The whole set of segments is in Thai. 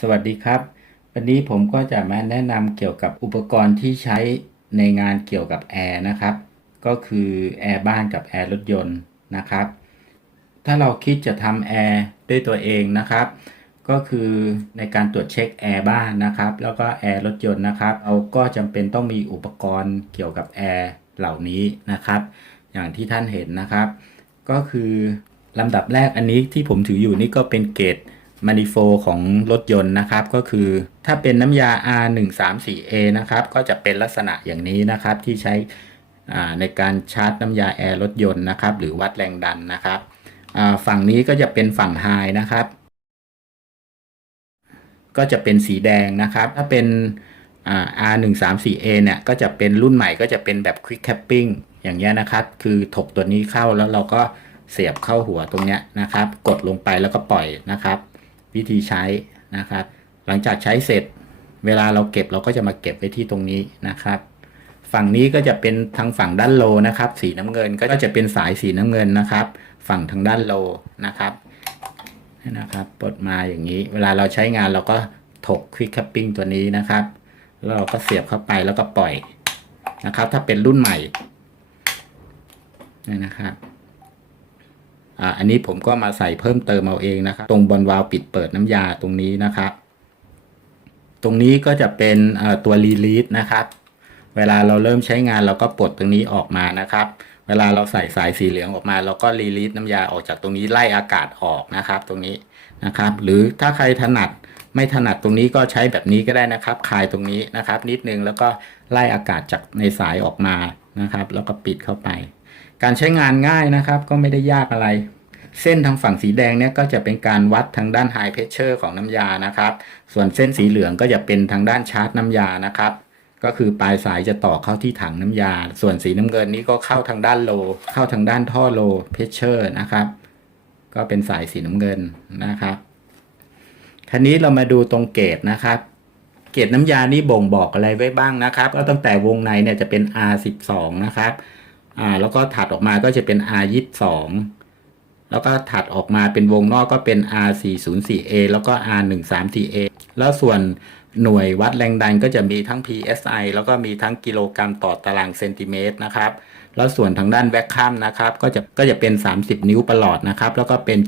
สวัสดีครับ วันนี้ผมก็จะมาแนะนำเกี่ยวกับอุปกรณ์ที่ใช้ในงานเกี่ยวกับแอร์นะครับ ก็คือแอร์บ้านกับแอร์รถยนต์นะครับ ถ้าเราคิดจะทำแอร์ด้วยตัวเองนะครับ ก็คือในการตรวจเช็คแอร์บ้านนะครับ แล้วก็แอร์รถยนต์นะครับเราก็จำเป็นต้องมีอุปกรณ์เกี่ยวกับแอร์เหล่านี้นะครับ อย่างที่ท่านเห็นนะครับ ก็คือลำดับแรกอันนี้ที่ผมถืออยู่นี่ก็เป็นเกจ มานิโฟของรถยนต์นะครับ ก็คือถ้าเป็นน้ำยา R134A นะครับ ก็จะเป็นลักษณะอย่างนี้นะครับที่ใช้ในการชาร์จน้ำยาแอร์รถยนต์นะครับ หรือวัดแรงดันนะครับฝั่งนี้ก็จะเป็นฝั่งไฮนะครับ ก็จะเป็นสีแดงนะครับ ถ้าเป็นอ่า R134A เนี่ยก็จะเป็นรุ่นใหม่ก็จะเป็นแบบ Quick Capping อย่างเงี้ยนะครับ คือถกตัวนี้เข้าแล้วเราก็เสียบเข้าหัวตรงเนี้ยนะครับ กดลงไปแล้วก็ปล่อยนะครับ วิธีใช้นะครับ หลังจากใช้เสร็จ เวลาเราเก็บเราก็จะมาเก็บไว้ที่ตรงนี้นะครับ ฝั่งนี้ก็จะเป็นทางฝั่งด้านโลนะครับ สีน้ำเงินก็จะเป็นสายสีน้ำเงินนะครับ ฝั่งทางด้านโลนะครับนะครับปลดมาอย่างนี้ เวลาเราใช้งานเราก็ถกควิกคัพปิ้งตัวนี้นะครับแล้วเราก็เสียบเข้าไปแล้วก็ปล่อยนะครับ ถ้าเป็นรุ่นใหม่นี่นะครับ อันนี้ผมก็มาใส่เพิ่มเติมเอาเองนะครับ ตรงบอลวาล์วปิดเปิดน้ำยาตรงนี้นะครับ ตรงนี้ก็จะเป็นตัวรีลีสนะครับ เวลาเราเริ่มใช้งานเราก็ปลดตรงนี้ออกมานะครับ เวลาเราใส่สายสีเหลืองออกมา เราก็รีลีสน้ำยาออกจากตรงนี้ไล่อากาศออกนะครับ ตรงนี้นะครับ หรือถ้าใครถนัดไม่ถนัดตรงนี้ก็ใช้แบบนี้ก็ได้นะครับ คลายตรงนี้นะครับ นิดนึงแล้วก็ไล่อากาศจากในสายออกมานะครับ แล้วก็ปิดเข้าไป การใช้งานง่ายนะครับ ก็ไม่ได้ยากอะไร เส้นทางฝั่งสีแดงเนี่ยก็จะเป็นการวัดทางด้าน High Pressure ของน้ำยานะครับ ส่วนเส้นสีเหลืองก็จะเป็นทางด้านชาร์จน้ำยานะครับ ก็คือปลายสายจะต่อเข้าที่ถังน้ำยา ส่วนสีน้ำเงินนี้ก็เข้าทางด้านโล เข้าทางด้านท่อโลเพชเชอร์นะครับ ก็เป็นสายสีน้ำเงินนะครับคันนี้เรามาดูตรงเกตนะครับเกตน้ำยานี่บ่งบอกอะไรไว้บ้างนะครับ ก็ตั้งแต่วงในเนี่ยจะเป็น R12 นะครับ อ่า แล้วก็ถัดออกมาก็จะเป็น R22 แล้วก็ถัดออกมาเป็นวงนอกก็เป็น R404A แล้วก็ R134A แล้วส่วนหน่วยวัดแรงดันก็จะมีทั้ง PSI แล้วก็มีทั้งกิโลกรัมต่อตารางเซนติเมตรนะครับ แล้วส่วนทางด้านแวคคัมนะครับก็จะก็จะเป็น 30 นิ้วประหลอดนะครับ แล้วก็เป็น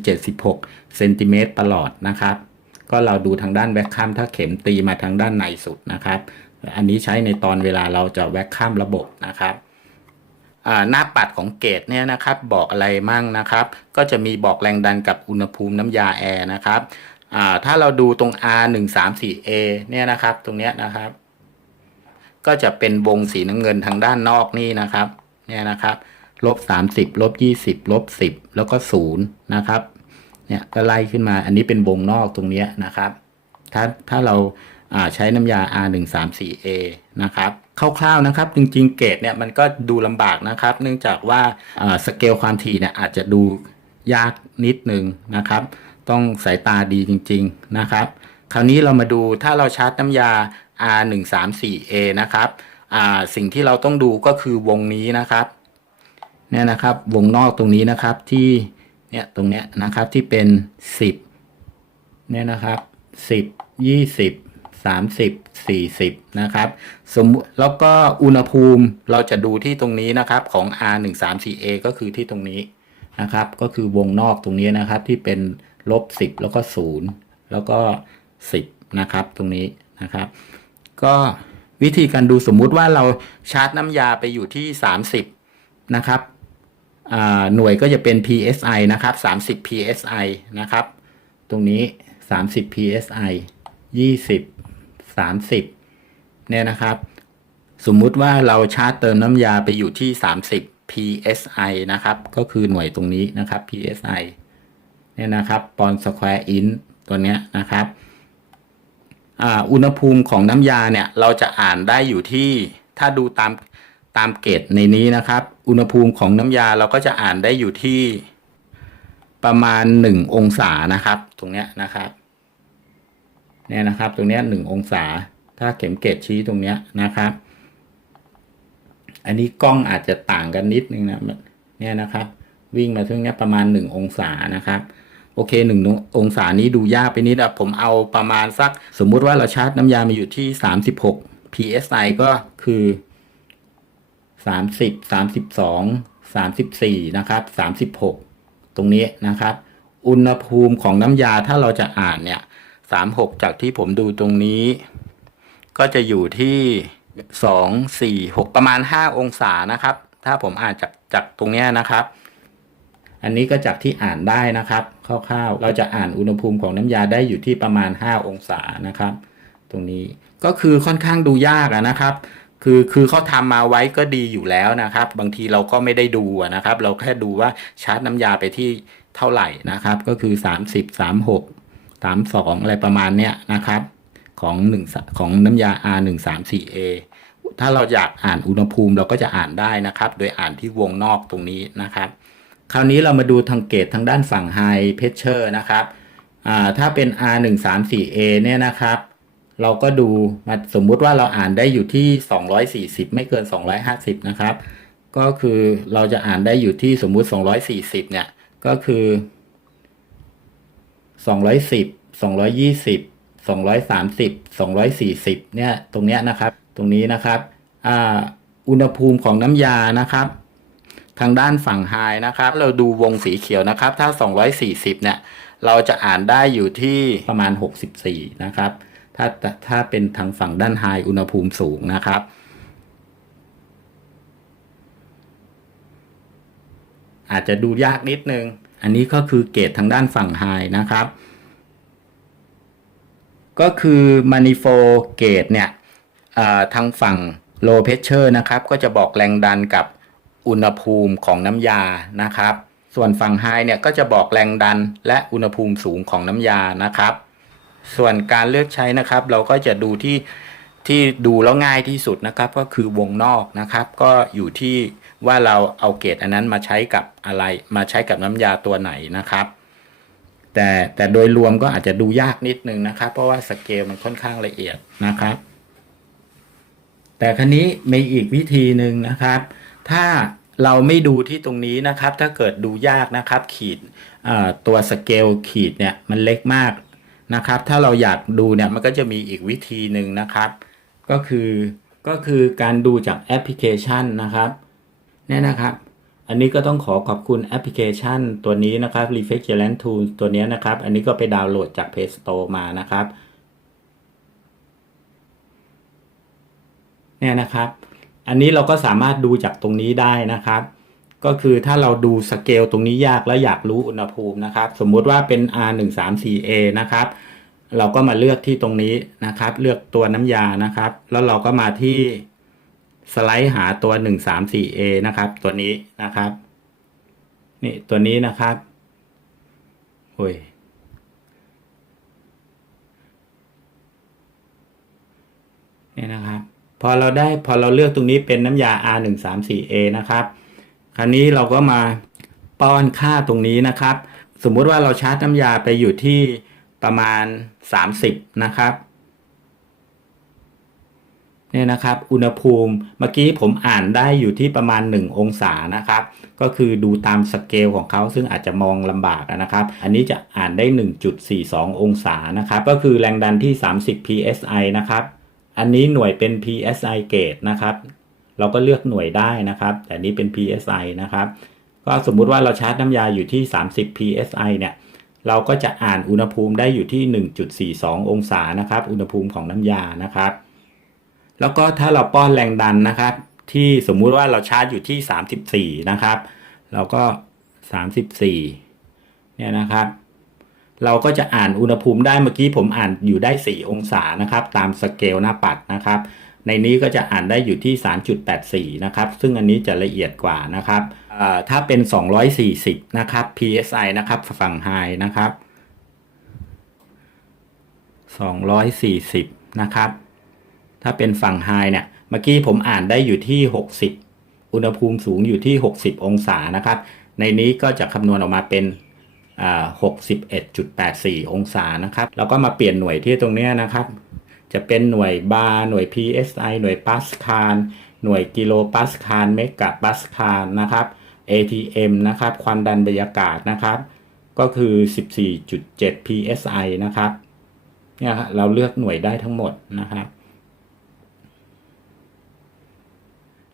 76เซนติเมตรประหลอดนะครับ ก็เราดูทางด้านแวคคัมถ้าเข็มตีมาทางด้านในสุดนะครับ อันนี้ใช้ในตอนเวลาเราจะแวคคัมระบบนะครับ หน้าปัดของเกตเนี่ยนะครับบอกอะไรมั่งนะครับ ก็จะมีบอกแรงดันกับอุณหภูมิน้ำยาแอร์นะครับถ้าเราดูตรง R 1 3 4 A เนี่ยนะครับตรงเนี้ยนะครับ ก็จะเป็นวงสีน้ำเงินทางด้านนอกนี่นะครับเนี่ยนะครับลบ30ลบ20ลบ10 แล้วก็0นะครับเนี่ยก็ไล่ขึ้นมาอันนี้เป็นวงนอกตรงเนี้ยนะครับ ถ้าถ้าเรา ใช้น้ำยา R134A นะครับคร่าวๆนะครับ จริงๆเกรดเนี่ยมันก็ดูลำบากนะครับ เนื่องจากว่าสเกลความถี่เนี่ยอาจจะดูยากนิดนึงนะครับ ต้องสายตาดีจริง ๆนะครับ คราวนี้เรามาดูถ้าเราชาร์จน้ำยา R134A นะครับสิ่งที่เราต้องดูก็คือวงนี้นะครับเนี่ยนะครับวงนอกตรงนี้นะครับที่เนี่ยตรงเนี้ยนะครับที่เป็น 10เนี่ยนะครับสิบ ยี่สิบสามสิบสี่สิบนะครับ สมมติแล้วก็อุณหภูมิเราจะดูที่ตรงนี้นะครับของ R 1 3 4 A ก็คือที่ตรงนี้นะครับ ก็คือวงนอกตรงนี้นะครับที่เป็นลบสิบแล้วก็ศูนย์แล้วก็สิบนะครับตรงนี้นะครับ ก็วิธีการดูสมมุติว่าเราชาร์จน้ำยาไปอยู่ที่ 30 นะครับหน่วยก็จะเป็น PSI นะครับ 30 PSI นะครับ ตรงนี้ 30 PSI 20 30 เนี่ยนะครับ สมมุติว่าเราชาร์จเติมน้ำยาไปอยู่ที่ 30 PSI นะครับ ก็คือหน่วยตรงนี้นะครับ PSI เนี่ยนะครับปอนสแควร์อินตัวเนี้ยนะครับอุณหภูมิของน้ำยาเนี่ยเราจะอ่านได้อยู่ที่ถ้าดูตามตามเกจในนี้นะครับ อุณหภูมิของน้ำยาเราก็จะอ่านได้อยู่ที่ประมาณหนึ่งองศานะครับ ตรงเนี้ยนะครับ เนี่ยนะครับ ตรงนี้หนึ่งองศา ถ้าเข็มเกจชี้ตรงนี้นะครับ อันนี้กล้องอาจจะต่างกันนิดนึงนะเนี่ยนะครับ วิ่งมาถึงเนี้ยประมาณหนึ่งองศานะครับโอเคหนึ่งองศานี้ดูยากไปนิดอะผมเอาประมาณสัก สมมุติว่าเราชาร์จน้ำยามาอยู่ที่ 36 psi ก็คือ 30 32 34 นะครับ 36 ตรงนี้นะครับ อุณหภูมิของน้ำยาถ้าเราจะอ่านเนี่ย 36 จากที่ผมดูตรงนี้ ก็จะอยู่ที่สองสี่หกประมาณห้าองศานะครับ ถ้าผมอ่านจากจากตรงนี้นะครับ อันนี้ก็จากที่อ่านได้นะครับคร่าวๆเราจะอ่านอุณหภูมิของน้ำยาได้อยู่ที่ประมาณ5องศานะครับ ตรงนี้ก็คือค่อนข้างดูยากนะครับ คือคือเขาทำมาไว้ก็ดีอยู่แล้วนะครับ บางทีเราก็ไม่ได้ดูนะครับ เราแค่ดูว่าชาร์จน้ำยาไปที่เท่าไหร่นะครับ ก็คือ 30 36 32อะไรประมาณเนี้ยนะครับ ของ1ของน้ำยา R 1 3 4 A ถ้าเราอยากอ่านอุณหภูมิเราก็จะอ่านได้นะครับ โดยอ่านที่วงนอกตรงนี้นะครับ คราวนี้เรามาดูทางเกตทางด้านฝั่ง High Pressure นะครับถ้าเป็น R 1 3 4 A เนี่ยนะครับ เราก็ดูมาสมมุติว่าเราอ่านได้อยู่ที่ 240 ไม่เกิน 250 นะครับ ก็คือเราจะอ่านได้อยู่ที่สมมุติ 240 เนี่ย ก็คือ 210 220 230 240เนี่ยตรงเนี้ยนะครับตรงนี้นะครับอ่าอุณหภูมิของน้ำยานะครับ ทางด้านฝั่งไฮนะครับ เราดูวงสีเขียวนะครับ ถ้า 240เนี่ยเราจะอ่านได้อยู่ที่ประมาณ 64 นะครับ ถ้าถ้าเป็นทางฝั่งด้านไฮอุณหภูมิสูงนะครับอาจจะดูยากนิดนึง อันนี้ก็คือเกรดทางด้านฝั่งไฮนะครับ ก็คือ manifold gauge เนี่ยทางฝั่ง low pressure นะครับ ก็จะบอกแรงดันกับอุณหภูมิของน้ำยานะครับ ส่วนฝั่ง high เนี่ยก็จะบอกแรงดันและอุณหภูมิสูงของน้ำยานะครับ ส่วนการเลือกใช้นะครับ เราก็จะดูที่ที่ดูแล้วง่ายที่สุดนะครับ ก็คือวงนอกนะครับ ก็อยู่ที่ ว่าเราเอาเกรดอันนั้นมาใช้กับอะไรมาใช้กับน้ำยาตัวไหนนะครับ แต่แต่โดยรวมก็อาจจะดูยากนิดนึงนะครับ เพราะว่าสเกลมันค่อนข้างละเอียดนะครับ แต่ครั้นี้มีอีกวิธีหนึ่งนะครับ ถ้าเราไม่ดูที่ตรงนี้นะครับ ถ้าเกิดดูยากนะครับ ขีดตัวสเกลขีดเนี่ยมันเล็กมากนะครับ ถ้าเราอยากดูเนี่ยมันก็จะมีอีกวิธีหนึ่งนะครับ ก็คือก็คือการดูจากแอปพลิเคชันนะครับ เนี่ยนะครับอันนี้ก็ต้องขอขอบคุณแอปพลิเคชันตัวนี้นะครับ Refrigerant Tool ตัวนี้นะครับ อันนี้ก็ไปดาวน์โหลดจาก Play Store มานะครับเนี่ยนะครับ อันนี้เราก็สามารถดูจากตรงนี้ได้นะครับ ก็คือถ้าเราดูสเกลตรงนี้ยากแล้วอยากรู้อุณหภูมินะครับ สมมุติว่าเป็น R 1 3 4 A นะครับ เราก็มาเลือกที่ตรงนี้นะครับ เลือกตัวน้ำยานะครับ แล้วเราก็มาที่ สไลด์หาตัว 1 3 4 A นะครับ ตัวนี้นะครับ นี่ตัวนี้นะครับโอ้ยนี่นะครับ พอเราได้พอเราเลือกตรงนี้เป็นน้ำยา R 1 3 4 A นะครับ คราวนี้เราก็มาป้อนค่าตรงนี้นะครับ สมมุติว่าเราชาร์จน้ำยาไปอยู่ที่ประมาณ 30 นะครับ เนี่ยนะครับอุณหภูมิเมื่อกี้ผมอ่านได้อยู่ที่ประมาณ 1 องศานะครับ ก็คือดูตามสเกลของเขาซึ่งอาจจะมองลำบากนะครับ อันนี้จะอ่านได้ 1.42 องศานะครับ ก็คือแรงดันที่ 30 psi นะครับ อันนี้หน่วยเป็น psi เกตนะครับ เราก็เลือกหน่วยได้นะครับ แต่นี้เป็น psi นะครับ ก็สมมุติว่าเราชาร์จน้ำยาอยู่ที่ 30 psi เนี่ยเราก็จะอ่านอุณหภูมิได้อยู่ที่ 1.42 องศานะครับ อุณหภูมิของน้ำยานะครับ แล้วก็ถ้าเราป้อนแรงดันนะครับ ที่สมมุติว่าเราชาร์จอยู่ที่ 34 นะครับ เราก็ 34 เนี่ยนะครับ เราก็จะอ่านอุณหภูมิได้เมื่อกี้ผมอ่านอยู่ได้ 4 องศานะครับ ตามสเกลหน้าปัดนะครับ ในนี้ก็จะอ่านได้อยู่ที่ 3.84 นะครับ ซึ่งอันนี้จะละเอียดกว่านะครับถ้าเป็น 240 นะครับ psi นะครับฝั่ง high นะครับ 240 นะครับ ถ้าเป็นฝั่ง high เนี่ยเมื่อกี้ผมอ่านได้อยู่ที่ 60 อุณหภูมิสูงอยู่ที่ 60 องศานะครับ ในนี้ก็จะคำนวณออกมาเป็นอ่า61.84 องศานะครับ แล้วก็มาเปลี่ยนหน่วยที่ตรงนี้นะครับ จะเป็นหน่วยบาร์หน่วย psi หน่วยปาสคาลหน่วยกิโลปาสคาลเมกะปาสคาลนะครับ atm นะครับ ความดันบรรยากาศนะครับ ก็คือ 14.7 psi นะครับ เนี่ยเราเลือกหน่วยได้ทั้งหมดนะครับ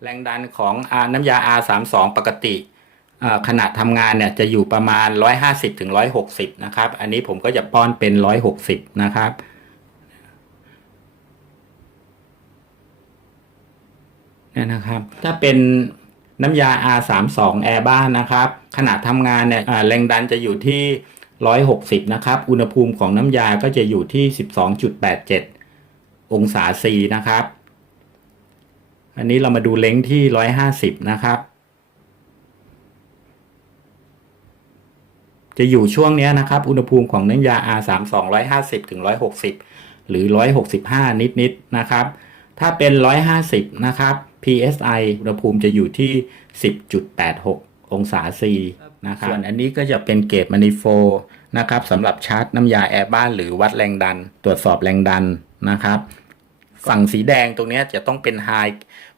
แรงดันของอน้ำยา R32 ปกติอ่าขณะทำงานเนี่ยจะอยู่ประมาณ 150ถึง160 นะครับ อันนี้ผมก็จะป้อนเป็น 160 นะครับ นี่นะครับ ถ้าเป็นน้ำยา R32 แอร์บ้านนะครับ ขณะทำงานเนี่ยแรงดันจะอยู่ที่ 160 นะครับ อุณหภูมิของน้ำยาก็จะอยู่ที่ 12.87 องศาซีนะครับ อันนี้เรามาดูเล้งที่ 150 นะครับ จะอยู่ช่วงเนี้ยนะครับ อุณหภูมิของน้ำยา R32 150 ถึง 160 หรือ 165 นิดๆนะครับ ถ้าเป็น 150 นะครับ PSI อุณหภูมิจะอยู่ที่ 10.86 องศาซีนะครับส่วนอันนี้ก็จะเป็นเกจมานิโฟนะครับสำหรับชาร์จน้ำยาแอร์บ้านหรือวัดแรงดัน ตรวจสอบแรงดันนะครับ ฝั่งสีแดงตรงนี้จะต้องเป็นไฮ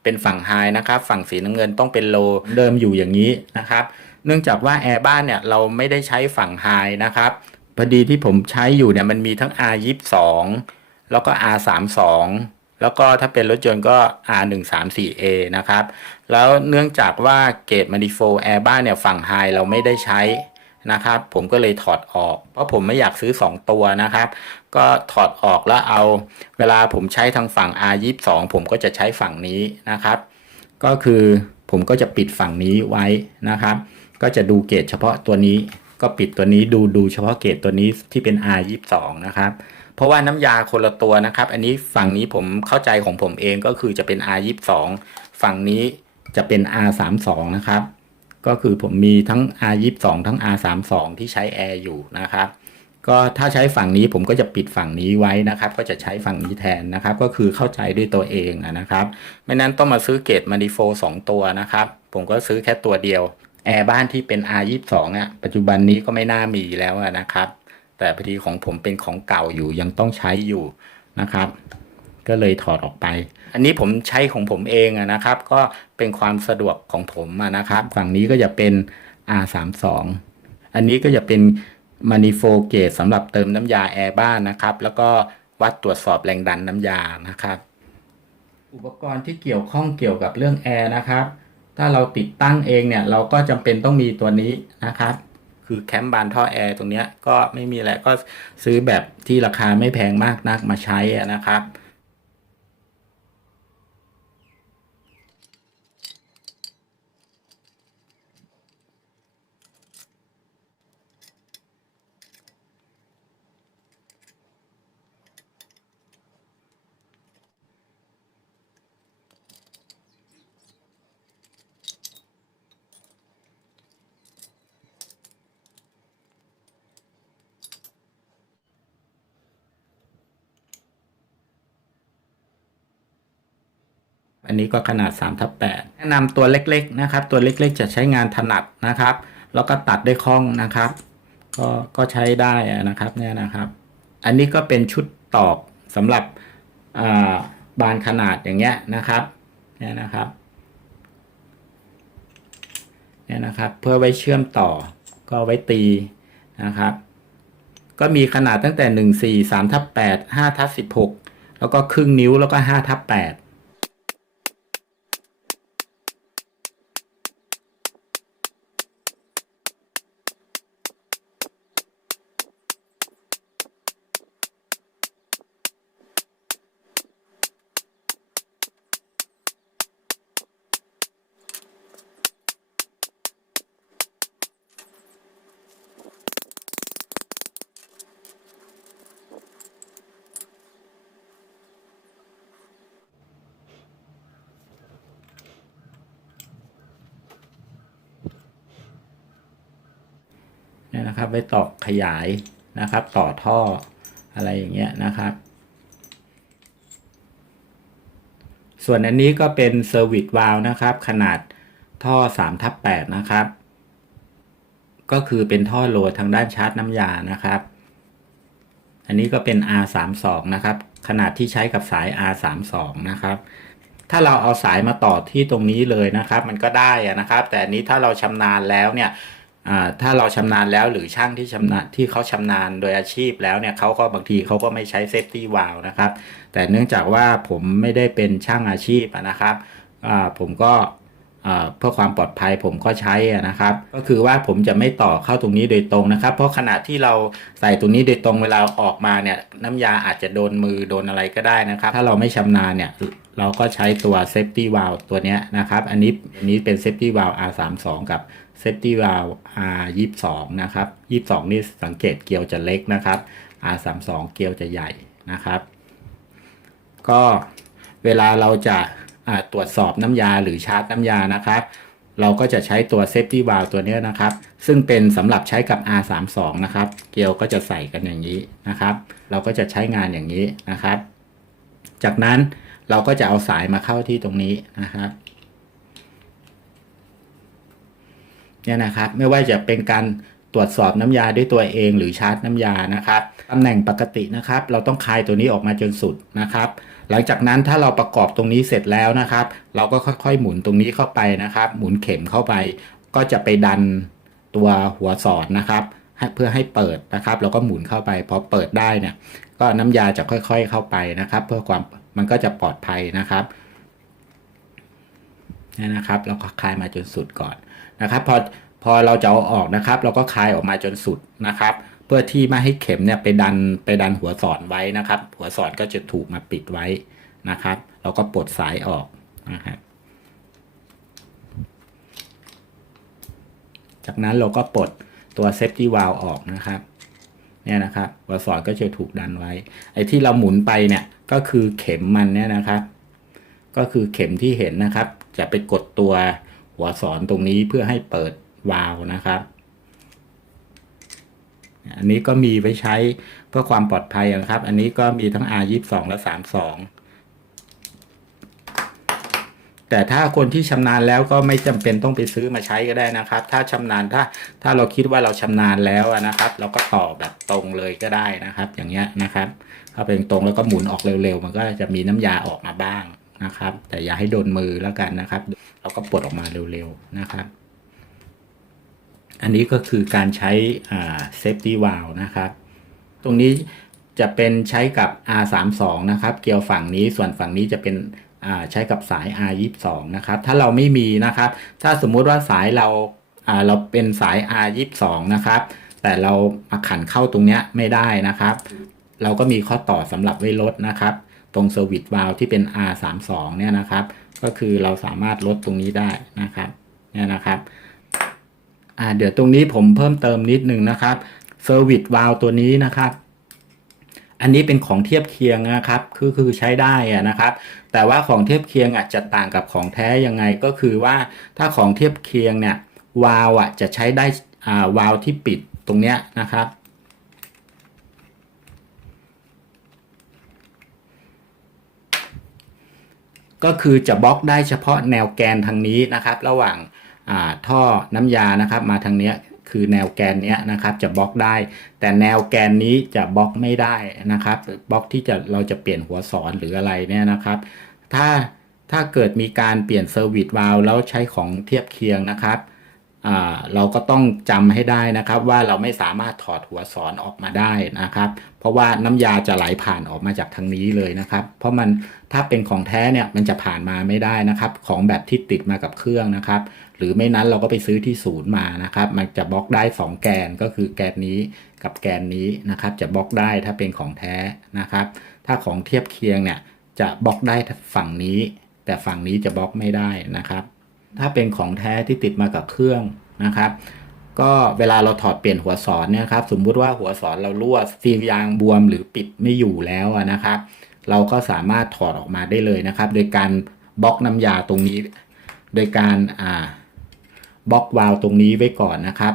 เป็นฝั่งไฮนะครับ ฝั่งสีน้ำเงินต้องเป็นโลเดิมอยู่อย่างนี้นะครับ เนื่องจากว่าแอร์บ้านเนี่ยเราไม่ได้ใช้ฝั่งไฮนะครับพอดีที่ผมใช้อยู่เนี่ยมันมีทั้ง R22 แล้วก็ R32 แล้วก็ถ้าเป็นรถยนต์ก็ R134A นะครับ แล้วเนื่องจากว่าเกตมานิโฟแอร์บ้านเนี่ยฝั่งไฮเราไม่ได้ใช้ นะครับ ผมก็เลยถอดออก เพราะผมไม่อยากซื้อ 2 ตัวนะครับ ก็ถอดออกแล้วเอา เวลาผมใช้ทางฝั่ง R22 ผมก็จะใช้ฝั่งนี้นะครับ ก็คือผมก็จะปิดฝั่งนี้ไว้นะครับ ก็จะดูเกตเฉพาะตัวนี้ ก็ปิดตัวนี้ดูดูเฉพาะเกตตัวนี้ที่เป็น R22 นะครับเพราะว่าน้ำยาคนละตัวนะครับ อันนี้ฝั่งนี้ผมเข้าใจของผมเองก็คือจะเป็น R22 ฝั่งนี้จะเป็น R32 นะครับ ก็คือผมมีทั้ง R22 ทั้ง R32 ที่ใช้แอร์อยู่นะครับ ก็ถ้าใช้ฝั่งนี้ผมก็จะปิดฝั่งนี้ไว้นะครับ ก็จะใช้ฝั่งนี้แทนนะครับ ก็คือเข้าใจด้วยตัวเองนะครับ ไม่นั้นต้องมาซื้อเกตมานิโฟสองตัวนะครับ ผมก็ซื้อแค่ตัวเดียว แอร์บ้านที่เป็น R22 อะ ปัจจุบันนี้ก็ไม่น่ามีแล้วนะครับ แต่พอดีของผมเป็นของเก่าอยู่ยังต้องใช้อยู่นะครับ ก็เลยถอดออกไป อันนี้ผมใช้ของผมเองอะนะครับ ก็เป็นความสะดวกของผมอะนะครับ ฝั่งนี้ก็จะเป็น R32 อันนี้ก็จะเป็นมานิโฟเกตสำหรับเติมน้ำยาแอร์บ้านนะครับ แล้วก็วัดตรวจสอบแรงดันน้ำยานะครับ อุปกรณ์ที่เกี่ยวข้องเกี่ยวกับเรื่องแอร์นะครับ ถ้าเราติดตั้งเองเนี่ยเราก็จำเป็นต้องมีตัวนี้นะครับ คือแคมบานท่อแอร์ตรงเนี้ยก็ไม่มีอะไรก็ซื้อแบบที่ราคาไม่แพงมากนักมาใช้อะนะครับ อันนี้ก็ขนาด3ทับ8แนะนำตัวเล็กๆนะครับ ตัวเล็กๆ จะใช้งานถนัดนะครับ แล้วก็ตัดได้คล่องนะครับ ก็ก็ใช้ได้นะครับเนี่ยนะครับ อันนี้ก็เป็นชุดตอกสำหรับบานขนาดอย่างเงี้ยนะครับเนี่ยนะครับเนี่ยนะครับ เพื่อไว้เชื่อมต่อก็ไว้ตีนะครับ ก็มีขนาดตั้งแต่ 1 4 3ทับ8 5ทับ16 แล้วก็ครึ่งนิ้วแล้วก็5ทับ8 นะครับ ไว้ต่อขยายนะครับ ต่อท่ออะไรอย่างเงี้ยนะครับ ส่วนอันนี้ก็เป็นเซอร์วิสวาลนะครับ ขนาดท่อ3ทับ8นะครับ ก็คือเป็นท่อโหลดทางด้านชาร์จน้ำยานะครับ อันนี้ก็เป็น R32 นะครับ ขนาดที่ใช้กับสาย R32 นะครับถ้าเราเอาสายมาต่อที่ตรงนี้เลยนะครับ มันก็ได้นะครับ แต่อันนี้ถ้าเราชำนาญแล้วเนี่ย ถ้าเราชำนาญแล้วหรือช่างที่ชำนาญที่เขาชำนาญโดยอาชีพแล้วเนี่ยเขาก็บางทีเขาก็ไม่ใช้เซฟตี้วาลนะครับ แต่เนื่องจากว่าผมไม่ได้เป็นช่างอาชีพนะครับผมก็เพื่อความปลอดภัยผมก็ใช้นะครับ ก็คือว่าผมจะไม่ต่อเข้าตรงนี้โดยตรงนะครับ เพราะขณะที่เราใส่ตรงนี้โดยตรงเวลาออกมาเนี่ยน้ำยาอาจจะโดนมือโดนอะไรก็ได้นะครับ ถ้าเราไม่ชำนาญเนี่ยเราก็ใช้ตัว safety valve ตัวนี้นะครับ อันนี้อันนี้เป็น safety valve R32 กับ safety valve R22 นะครับ 22 นี่สังเกตเกลียวจะเล็กนะครับ R32 เกลียวจะใหญ่นะครับ ก็เวลาเราจะาตรวจสอบน้ำยาหรือชาร์จน้ำยานะครับ เราก็จะใช้ตัว safety valve ตัวนี้นะครับ ซึ่งเป็นสำหรับใช้กับ R32 นะครับ เกลียวก็จะใส่กันอย่างนี้นะครับ เราก็จะใช้งานอย่างนี้นะครับ จากนั้นเราก็จะเอาสายมาเข้าที่ตรงนี้นะครับ เนี่ยนะครับไม่ว่าจะเป็นการตรวจสอบน้ำยาด้วยตัวเองหรือชาร์จน้ำยานะครับตำแหน่งปกตินะครับ เราต้องคลายตัวนี้ออกมาจนสุดนะครับ หลังจากนั้นถ้าเราประกอบตรงนี้เสร็จแล้วนะครับ เราก็ค่อยๆหมุนตรงนี้เข้าไปนะครับ หมุนเข็มเข้าไป ก็จะไปดันตัวหัวสอดนะครับเพื่อให้เปิดนะครับ เราก็หมุนเข้าไปพอเปิดได้เนี่ย ก็น้ำยาจะค่อย ๆเข้าไปนะครับ เพื่อความมันก็จะปลอดภัยนะครับนี่นะครับ เราก็คลายมาจนสุดก่อน นะครับพอพอเราจะเอาออกนะครับ เราก็คลายออกมาจนสุดนะครับ เพื่อที่ไม่ให้เข็มเนี่ยไปดันไปดันหัวสอดไว้นะครับ หัวสอดก็จะถูกมาปิดไว้นะครับ เราก็ปลดสายออกนะครับจากนั้นเราก็ปลดตัวเซฟตี้วาลออกนะครับเนี่ยนะครับหัวสอดก็จะถูกดันไว้ ไอ้ที่เราหมุนไปเนี่ยก็คือเข็มมันเนี่ยนะครับ ก็คือเข็มที่เห็นนะครับ จะไปกดตัว หัวสอนตรงนี้เพื่อให้เปิดวาล์วนะครับอันนี้ก็มีไว้ใช้เพื่อความปลอดภัยนะครับ อันนี้ก็มีทั้ง R22 และ 32 แต่ถ้าคนที่ชำนาญแล้วก็ไม่จำเป็นต้องไปซื้อมาใช้ก็ได้นะครับ ถ้าชำนาญถ้าถ้าเราคิดว่าเราชำนาญแล้วนะครับ เราก็ต่อแบบตรงเลยก็ได้นะครับ อย่างเงี้ยนะครับเข้าไปตรงแล้วก็หมุนออกเร็วๆ มันก็จะมีน้ำยาออกมาบ้าง นะครับ แต่อย่าให้โดนมือแล้วกันนะครับ เราก็ปลดออกมาเร็วๆนะครับ อันนี้ก็คือการใช้อ่า safety valve นะครับ ตรงนี้จะเป็นใช้กับ R32 นะครับ เกลียวฝั่งนี้ส่วนฝั่งนี้จะเป็นใช้กับสาย R22 นะครับ ถ้าเราไม่มีนะครับ ถ้าสมมุติว่าสายเราเราเป็นสาย R22 นะครับ แต่เรามาขันเข้าตรงเนี้ยไม่ได้นะครับ เราก็มีข้อต่อสำหรับไว้ลดนะครับ ตรงเซอร์วิสวาลที่เป็น R32 เนี่ยนะครับ ก็คือเราสามารถลดตรงนี้ได้นะครับเนี่ยนะครับอ่าเดี๋ยวตรงนี้ผมเพิ่มเติมนิดนึงนะครับเซอร์วิสวาลตัวนี้นะครับอันนี้เป็นของเทียบเคียงนะครับคือคือใช้ได้อะนะครับ แต่ว่าของเทียบเคียงอาจจะต่างกับของแท้ยังไงก็คือว่าถ้าของเทียบเคียงเนี่ยวาลอะจะใช้ได้อ่าวาลที่ปิดตรงเนี้ยนะครับ ก็คือจะบล็อกได้เฉพาะแนวแกนทางนี้นะครับ ระหว่างาท่อน้ำยานะครับมาทางเนี้ยคือแนวแกนเนี้ยนะครับจะบล็อกได้ แต่แนวแกนนี้จะบล็อกไม่ได้นะครับบล็อกที่จะเราจะเปลี่ยนหัวสอนหรืออะไรเนี่ยนะครับ ถ้าถ้าเกิดมีการเปลี่ยนเซอร์วิสวาลแล้วใช้ของเทียบเคียงนะครับ เราก็ต้องจำให้ได้นะครับว่าเราไม่สามารถถอดหัวสอนออกมาได้นะครับ เพราะว่าน้ำยาจะไหลผ่านออกมาจากทางนี้เลยนะครับ เพราะมันถ้าเป็นของแท้เนี่ยมันจะผ่านมาไม่ได้นะครับ ของแบบที่ติดมากับเครื่องนะครับ หรือไม่นั้นเราก็ไปซื้อที่ศูนย์มานะครับ มันจะบล็อกได้ 2 แกนก็คือแกนนี้กับแกนนี้นะครับ จะบล็อกได้ถ้าเป็นของแท้นะครับ ถ้าของเทียบเคียงเนี่ยจะบล็อกได้ฝั่งนี้ แต่ฝั่งนี้จะบล็อกไม่ได้นะครับ ถ้าเป็นของแท้ที่ติดมากับเครื่องนะครับ ก็เวลาเราถอดเปลี่ยนหัวสอนเนี่ยครับสมมุติว่าหัวสอนเรารั่วซีลยางบวมหรือปิดไม่อยู่แล้วนะครับ เราก็สามารถถอดออกมาได้เลยนะครับ โดยการบล็อกน้ำยาตรงนี้ โดยการอ่าบล็อกวาล์วตรงนี้ไว้ก่อนนะครับ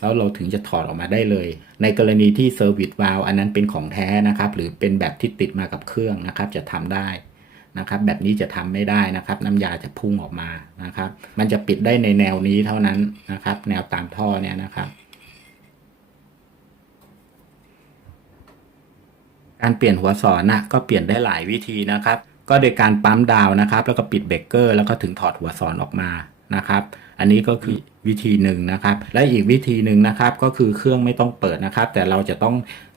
แล้วเราถึงจะถอดออกมาได้เลย ในกรณีที่เซอร์วิสวาล์วอันนั้นเป็นของแท้นะครับ หรือเป็นแบบที่ติดมากับเครื่องนะครับ จะทำได้ นะครับแบบนี้จะทำไม่ได้นะครับ น้ำยาจะพุ่งออกมานะครับ มันจะปิดได้ในแนวนี้เท่านั้นนะครับ แนวตามท่อเนี่ยนะครับ การเปลี่ยนหัวสอนนะก็เปลี่ยนได้หลายวิธีนะครับ ก็โดยการปั๊มดาวนะครับ แล้วก็ปิดเบรกเกอร์แล้วก็ถึงถอดหัวสอนออกมานะครับ อันนี้ก็คือวิธีหนึ่งนะครับ และอีกวิธีหนึ่งนะครับ ก็คือเครื่องไม่ต้องเปิดนะครับ แต่เราจะต้อง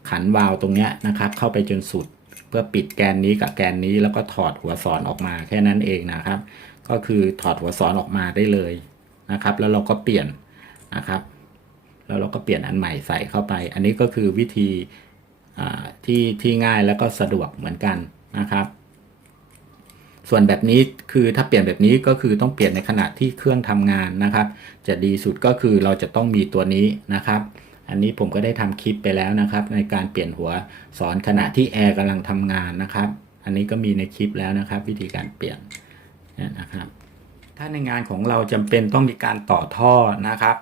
ขันวาล์วตรงนี้นะครับ เข้าไปจนสุด เพื่อปิดแกนนี้กับแกนนี้แล้วก็ถอดหัวสอนออกมาแค่นั้นเองนะครับ ก็คือถอดหัวสอนออกมาได้เลยนะครับ แล้วเราก็เปลี่ยนนะครับ แล้วเราก็เปลี่ยนอันใหม่ใส่เข้าไป อันนี้ก็คือวิธีที่ที่ง่ายแล้วก็สะดวกเหมือนกันนะครับ ส่วนแบบนี้คือถ้าเปลี่ยนแบบนี้ก็คือต้องเปลี่ยนในขณะที่เครื่องทำงานนะครับ จะดีสุดก็คือเราจะต้องมีตัวนี้นะครับ อันนี้ผมก็ได้ทำคลิปไปแล้วนะครับ ในการเปลี่ยนหัวสอนขณะที่แอร์กำลังทำงานนะครับ อันนี้ก็มีในคลิปแล้วนะครับ วิธีการเปลี่ยนนะครับ ถ้าในงานของเราจำเป็นต้องมีการต่อท่อนะครับ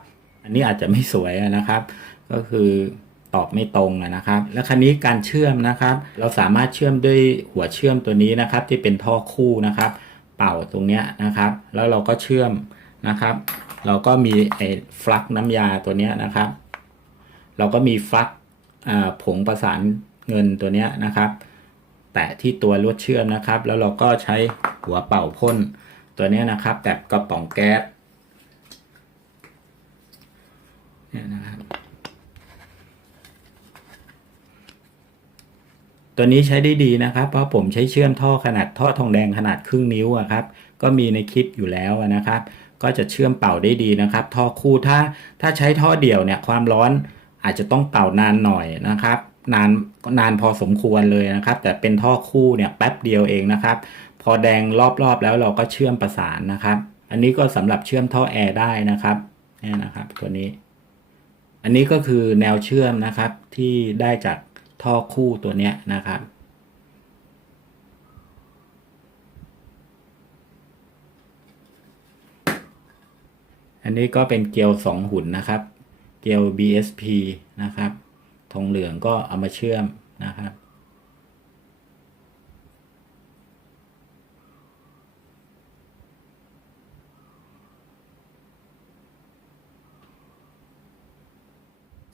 อันนี้อาจจะไม่สวยนะครับ ก็คือตอบไม่ตรงนะครับ แล้วคันนี้การเชื่อมนะครับ เราสามารถเชื่อมด้วยหัวเชื่อมตัวนี้นะครับ ที่เป็นท่อคู่นะครับ เป่าตรงเนี้ยนะครับ แล้วเราก็เชื่อมนะครับ เราก็มีไอ้ฟลักน้ำยาตัวเนี้ยนะครับ เราก็มีฟลักผงประสานเงินตัวนี้นะครับ แตะที่ตัวลวดเชื่อมนะครับ แล้วเราก็ใช้หัวเป่าพ่นตัวนี้นะครับ แต่กระป๋องแก๊สเนี่ยนะครับตัวนี้ใช้ได้ดีนะครับ เพราะผมใช้เชื่อมท่อขนาดท่อทองแดงขนาดครึ่งนิ้วอะครับ ก็มีในคลิปอยู่แล้วนะครับ ก็จะเชื่อมเป่าได้ดีนะครับ ท่อคู่ถ้าถ้าใช้ท่อเดี่ยวเนี่ยความร้อน อาจจะต้องเป่านานหน่อยนะครับ นานนานพอสมควรเลยนะครับ แต่เป็นท่อคู่เนี่ยแป๊บเดียวเองนะครับ พอแดงรอบๆแล้วเราก็เชื่อมประสานนะครับ อันนี้ก็สำหรับเชื่อมท่อแอร์ได้นะครับนี่นะครับตัวนี้ อันนี้ก็คือแนวเชื่อมนะครับที่ได้จากท่อคู่ตัวเนี้ยนะครับอันนี้ก็เป็นเกลียวสองหุ่นนะครับ เกลียว BSP นะครับทองเหลืองก็เอามาเชื่อมนะครับ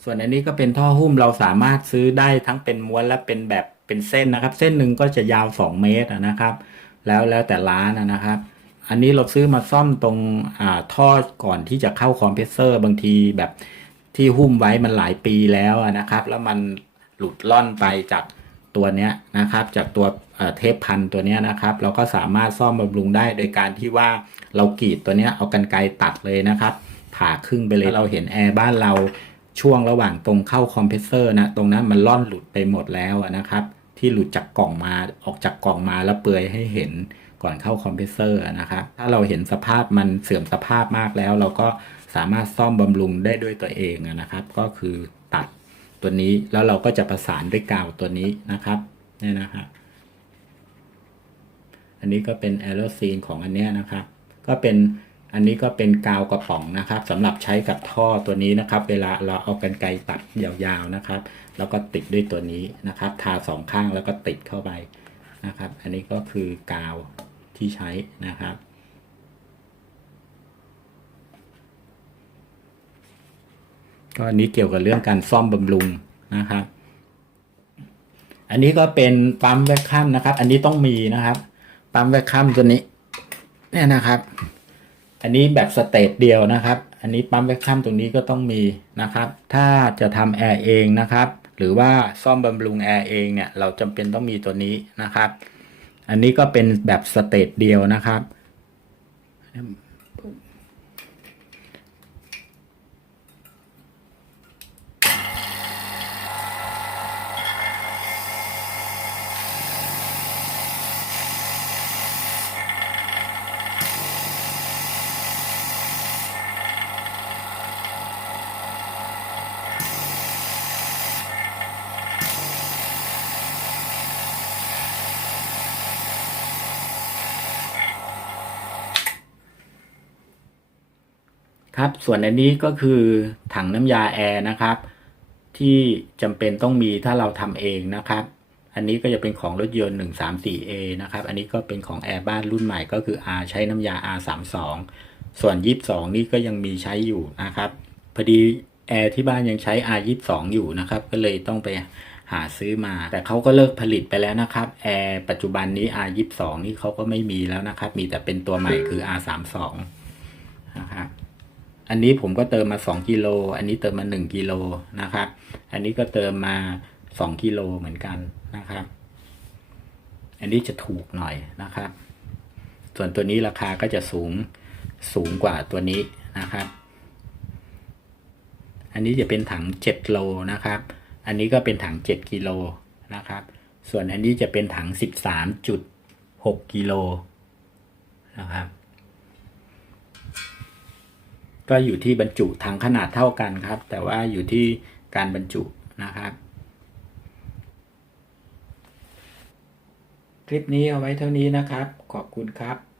ส่วนอันนี้ก็เป็นท่อหุ้มเราสามารถซื้อได้ทั้งเป็นม้วนและเป็นแบบเป็นเส้นนะครับ เส้นหนึ่งก็จะยาว 2 เมตรนะครับ แล้วแล้วแต่ร้านนะครับอันนี้เราซื้อมาซ่อมตรงอ่าท่อก่อนที่จะเข้าคอมเพรสเซอร์บางทีแบบ ที่หุ้มไว้มันหลายปีแล้วนะครับ แล้วมันหลุดล่อนไปจากตัวเนี้ยนะครับ จากตัวเทปพันตัวเนี้ยนะครับ เราก็สามารถซ่อมบำรุงได้โดยการที่ว่าเรากรีดตัวเนี้ยเอากันไกตัดเลยนะครับ ผ่าครึ่งไปเลยเราเห็นแอร์บ้านเราช่วงระหว่างตรงเข้าคอมเพรสเซอร์นะตรงนั้นมันล่อนหลุดไปหมดแล้วนะครับ ที่หลุดจากกล่องมาออกจากกล่องมาแล้วเปลือยให้เห็นก่อนเข้าคอมเพรสเซอร์นะครับถ้าเราเห็นสภาพมันเสื่อมสภาพมากแล้ว เราก็ สามารถซ่อมบำรุงได้ด้วยตัวเองนะครับ ก็คือตัดตัวนี้แล้วเราก็จะประสานด้วยกาวตัวนี้นะครับนี่นะครับอันนี้ก็เป็นแอโรซีนของอันเนี้ยนะครับ ก็เป็นอันนี้ก็เป็นกาวกระป๋องนะครับสำหรับใช้กับท่อตัวนี้นะครับ เวลาเราเอากันไกรตัดยาวๆนะครับ แล้วก็ติดด้วยตัวนี้นะครับ ทาสองข้างแล้วก็ติดเข้าไปนะครับ อันนี้ก็คือกาวที่ใช้นะครับ ก็อันนี้เกี่ยวกับเรื่องการซ่อมบำรุงนะครับ อันนี้ก็เป็นปั๊มแวคคัมนะครับ อันนี้ต้องมีนะครับ ปั๊มแวคคัมตัวนี้ เนี่ยนะครับ อันนี้แบบสเตจเดียวนะครับ อันนี้ปั๊มแวคคัมตรงนี้ก็ต้องมีนะครับ ถ้าจะทำแอร์เองนะครับ หรือว่าซ่อมบำรุงแอร์เองเนี่ย เราจำเป็นต้องมีตัวนี้นะครับ อันนี้ก็เป็นแบบสเตจเดียวนะครับ ครับ ส่วนอันนี้ก็คือถังน้ำยาแอร์นะครับ ที่จำเป็นต้องมีถ้าเราทำเองนะครับ อันนี้ก็จะเป็นของรถยนต์ 134A นะครับ อันนี้ก็เป็นของแอร์บ้านรุ่นใหม่ก็คือ R ใช้น้ำยา R32 ส่วน 22 นี่ก็ยังมีใช้อยู่นะครับ พอดีแอร์ที่บ้านยังใช้ R22 อยู่นะครับ ก็เลยต้องไปหาซื้อมา แต่เขาก็เลิกผลิตไปแล้วนะครับแอร์ปัจจุบันนี้ R22 นี่เขาก็ไม่มีแล้วนะครับ มีแต่เป็นตัวใหม่คือ R32 นะครับ อันนี้ผมก็เติมมา 2กิโล อันนี้เติมมา 1กิโลนะครับ อันนี้ก็เติมมา 2กิโลเหมือนกันนะครับ อันนี้จะถูกหน่อยนะครับ ส่วนตัวนี้ราคาก็จะสูงสูงกว่าตัวนี้นะครับ อันนี้จะเป็นถัง7โลนะครับ อันนี้ก็เป็นถัง7กิโลนะครับ ส่วนอันนี้จะเป็นถัง 13.6กิโลนะครับ ก็อยู่ที่บรรจุถังขนาดเท่ากันครับ แต่ว่าอยู่ที่การบรรจุนะครับ คลิปนี้เอาไว้เท่านี้นะครับ ขอบคุณครับ